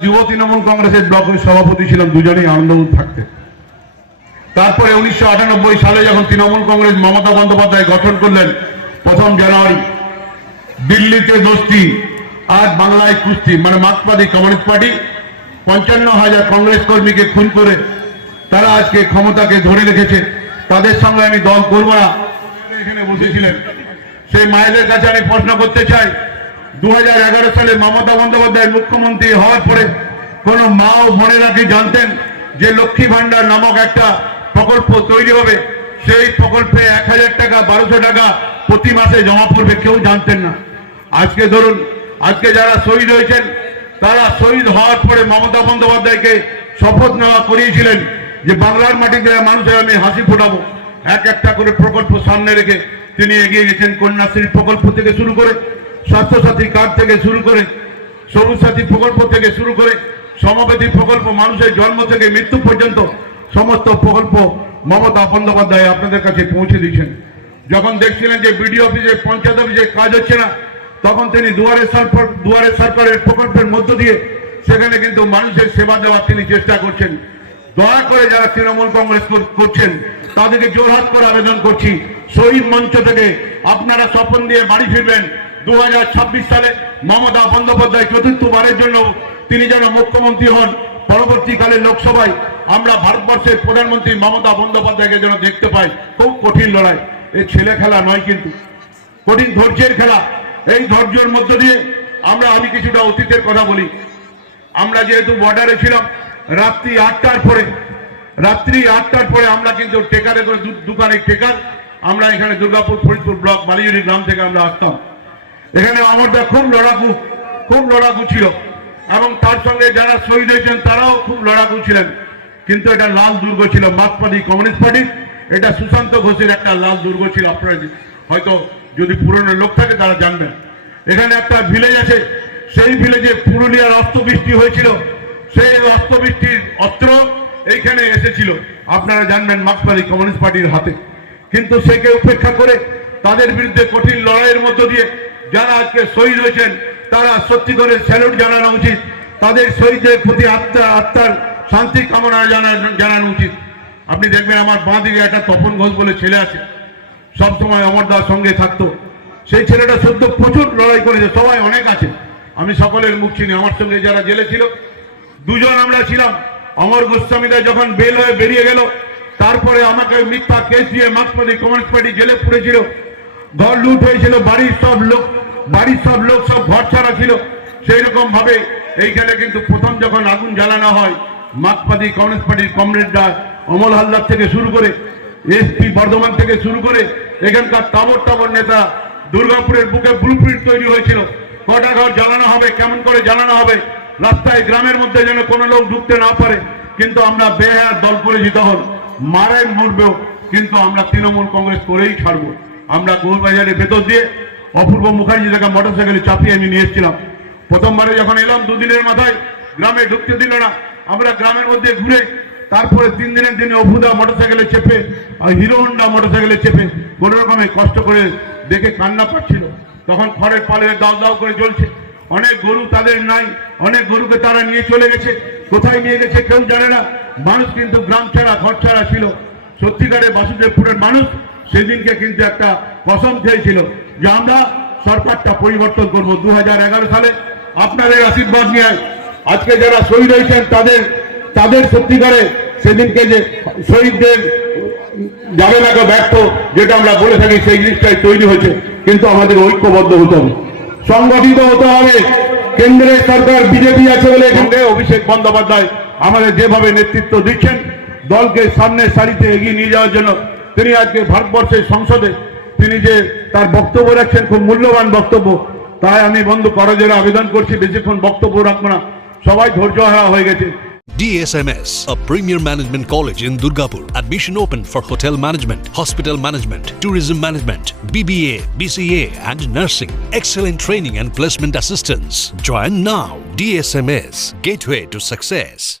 যুব তৃণমূল কংগ্রেসের ব্লকের সভাপতি ছিলাম, দুজনেই আনন্দবোধ থাকতে। তারপরে উনিশশো আটানব্বই সালে যখন তৃণমূল কংগ্রেস মমতা বন্দ্যোপাধ্যায় গঠন করলেন, প্রথম জানুয়ারি, দিল্লিতে দোস্তি আর বাংলায় কুস্তি মানে মার্ক্সবাদী কমিউনিস্ট পার্টি, পঞ্চান্ন হাজার কংগ্রেস কর্মীকে খুন করে তারা আজকে ক্ষমতাকে ধরে রেখেছে। তাদের সঙ্গে আমি দল করব না। এখানে বসেছিলেন। সেই মায়েদের কাছে আমি প্রশ্ন করতে চাই দু হাজার এগারো সালে মমতা বন্দ্যোপাধ্যায় মুখ্যমন্ত্রী হওয়ার পরে কোন মা ও বোনেরা কি জানতেন যে লক্ষ্মী ভান্ডার নামক একটা প্রকল্প তৈরি হবে? সেই প্রকল্পে এক হাজার টাকা, বারোশো টাকা প্রতি মাসে জমা পড়বে, কেউ জানতেন না। আজকে ধরুন, আজকে যারা শহীদ হয়েছেন, তারা শহীদ হওয়ার পরে মমতা বন্দ্যোপাধ্যায়কে শপথ নেওয়া করিয়েছিলেন যে বাংলার মাটিতে মানুষের আমি হাসি ফোটাবো। এক একটা করে প্রকল্প সামনে রেখে তিনি এগিয়ে গেছেন কন্যাশ্রী প্রকল্প থেকে শুরু করে স্বাস্থ্যসাথী কার্ড থেকে শুরু করে, সবুজ সাথী প্রকল্প থেকে শুরু করে সমবেতী প্রকল্প, মানুষের জন্ম থেকে মৃত্যু পর্যন্ত সমস্ত প্রকল্প মমতা বন্দ্যোপাধ্যায় আপনাদের কাছে পৌঁছে দিচ্ছেন যখন দেখছিলেন যে বিডিও অফিসে, পঞ্চায়েত অফিসে কাজ হচ্ছে না, তখন তিনি দুয়ারে সরকার, দুয়ারে সরকারের প্রকল্পের মধ্য দিয়ে সেখানে কিন্তু মানুষের সেবা দেওয়ার তিনি চেষ্টা করছেন। দয়া করে যারা তৃণমূল কংগ্রেস করছেন, তাদেরকে জোরহাত করে আবেদন করছি। শহীদ মঞ্চ থেকে আপনারা স্বপন দিয়ে বাড়ি ফিরবেন দু হাজার ছাব্বিশ সালে মমতা বন্দ্যোপাধ্যায় চতুর্থবারের জন্য তিনি যেন মুখ্যমন্ত্রী হন, পরবর্তীকালে লোকসভায় আমরা ভারতবর্ষের প্রধানমন্ত্রী মমতা বন্দ্যোপাধ্যায়কে যেন দেখতে পাই। খুব কঠিন লড়াই। এই ছেলে খেলা নয় কিন্তু। কঠিন ধৈর্যের খেলা। এই ধৈর্যের মধ্য দিয়ে আমরা আমি কিছুটা অতীতের কথা বলি। আমরা যেহেতু বর্ডারে ছিলাম, রাত্রি আটটার পরে, রাত্রি আটটার পরে আমরা কিন্তু টেকারে করে দোকানে টেকার, আমরা এখানে দুর্গাপুর ফরিদপুর ব্লক বালিজুরি গ্রাম থেকে আমরা আসতাম। এখানে আমারটা খুব লড়াকু খুব লড়াকু ছিল। এবং তার সঙ্গে যারা শহীদ হয়েছেন, তারাও খুব লড়াকু ছিলেন। কিন্তু এটা লাল দুর্গ ছিল মার্ক্সবাদী কমিউনিস্ট পার্টি। এটা সুশান্ত ঘোষের একটা লাল দুর্গ ছিল, আপনারা হয়তো যদি পুরনো লোক থাকে, তারা জানবেন। এখানে একটা ভিলেজ আছে, সেই ভিলেজে পুরুলিয়ার অস্ত্রবৃষ্টি হয়েছিল। সেই অস্ত্রবৃষ্টির অস্ত্র এইখানে এসেছিল। আপনারা জানবেন মার্ক্সবাদী কমিউনিস্ট পার্টির হাতে। কিন্তু সেকে উপেক্ষা করে তাদের বিরুদ্ধে কঠিন লড়াইয়ের মধ্য দিয়ে যারা আজকে শহীদ হয়েছেন, তারা সত্যি করে স্যালুট জানানো উচিত। তাদের শহীদদের প্রতি আত্মা, আত্মার শান্তি কামনা জানা- জানানো উচিত। আপনি দেখবেন আমার বাঁ দিকে একটা তপন ঘোষ বলে ছেলে আছে। সবসময় অমরদার সঙ্গে থাকতো। সেই ছেলেটা সদ্য প্রচুর লড়াই করেছে, সবাই অনেক আছে। আমি সকলের মুখ চিনি, আমার সঙ্গে যারা জেলে ছিল, দুজন আমরা ছিলাম। অমর গোস্বামীরা যখন বেল হয়ে বেরিয়ে গেল, তারপরে আমাকে মিথ্যা কেস দিয়ে মার্ক্সবাদী কমিউনিস্ট পার্টি জেলে পুড়েছিল। ঘর লুট হয়েছিল বাড়ির সব লোক, বাড়ির সব লোক সব ঘর ছাড়া ছিল। সেই রকম ভাবে এইখানে কিন্তু প্রথম যখন আগুন জ্বালানো হয়, মার্ক্সবাদী কমিউনিস্ট পার্টির কমরেডরা অমল হালদার থেকে শুরু করে, এসপি বর্ধমান থেকে শুরু করে, এখানকার টাবর টাবর নেতা দুর্গাপুরের বুকে ব্লুপ্রিন্ট তৈরি হয়েছিল। কটা ঘর জ্বালানো হবে, কেমন করে জ্বালানো হবে, রাস্তায় গ্রামের মধ্যে যেন কোনো লোক ঢুকতে না পারে, কিন্তু আমরা বেহার দল জিতে হল মারাই মরবেও, কিন্তু আমরা তৃণমূল কংগ্রেস করেই ছাড়বো। আমরা গৌরবাজারের ভেতর দিয়ে অপূর্ব মুখার্জি দেখা মোটরসাইকেলে চাপিয়ে আমি নিয়ে এসেছিলাম। প্রথমবারে যখন এলাম, দুদিনের মাথায় গ্রামে ঢুকতে দিল না। আমরা গ্রামের মধ্যে ঘুরে তারপরে তিন দিনের দিনে অভুদা মোটরসাইকেলে চেপে আর হিরো হন্ডা মোটরসাইকেলে চেপে কোনো রকমে কষ্ট করে দেখে কান্না পাচ্ছিল। তখন খড়ের পালে দাও দাও করে জ্বলছে। অনেক গরু তাদের নাই, অনেক গরুকে তারা নিয়ে চলে গেছে। কোথায় নিয়ে গেছে কেউ জানে না। মানুষ কিন্তু গ্রাম ছাড়া, ঘর ছাড়া ছিল। সত্যিকারে বাসুদেবপুরের মানুষ সেদিনকে কিন্তু একটা কসম খেয়েছিল যে আমরা সরকারটা পরিবর্তন করব দু হাজার এগারো সালে। আপনাদের আশীর্বাদ নিয়ে আজকে যারা শহীদ হয়েছেন, তাদের তাদের সত্যিকারে সেদিনকে যে শহীদদের যাবে না ব্যর্থ, যেটা আমরা বলে থাকি, সেই জিনিসটাই তৈরি হয়েছে। কিন্তু আমাদের ঐক্যবদ্ধ হতে হবে। সংগঠিত হতে হবে। কেন্দ্রের সরকার বিজেপি আছে বলে এখানে। অভিষেক বন্দ্যোপাধ্যায় আমাদের যেভাবে নেতৃত্ব দিচ্ছেন, দলকে সামনের সারিতে এগিয়ে নিয়ে যাওয়ার জন্য তিনি আজকে ভারতবর্ষের সংসদে তিনি যে তার বক্তব্য রাখছেন খুব মূল্যবান বক্তব্য তাই আমি বন্ধু করজের আবেদন করছি বেশিক্ষণ বক্তব্য রাখব না সবাই ধৈর্য হারা হয়ে গেছে DSMS, a premier management college in Durgapur. Admission open for hotel management, hospital management, tourism management, BBA, BCA, and nursing. Excellent training and placement assistance. Join now. DSMS, gateway to success.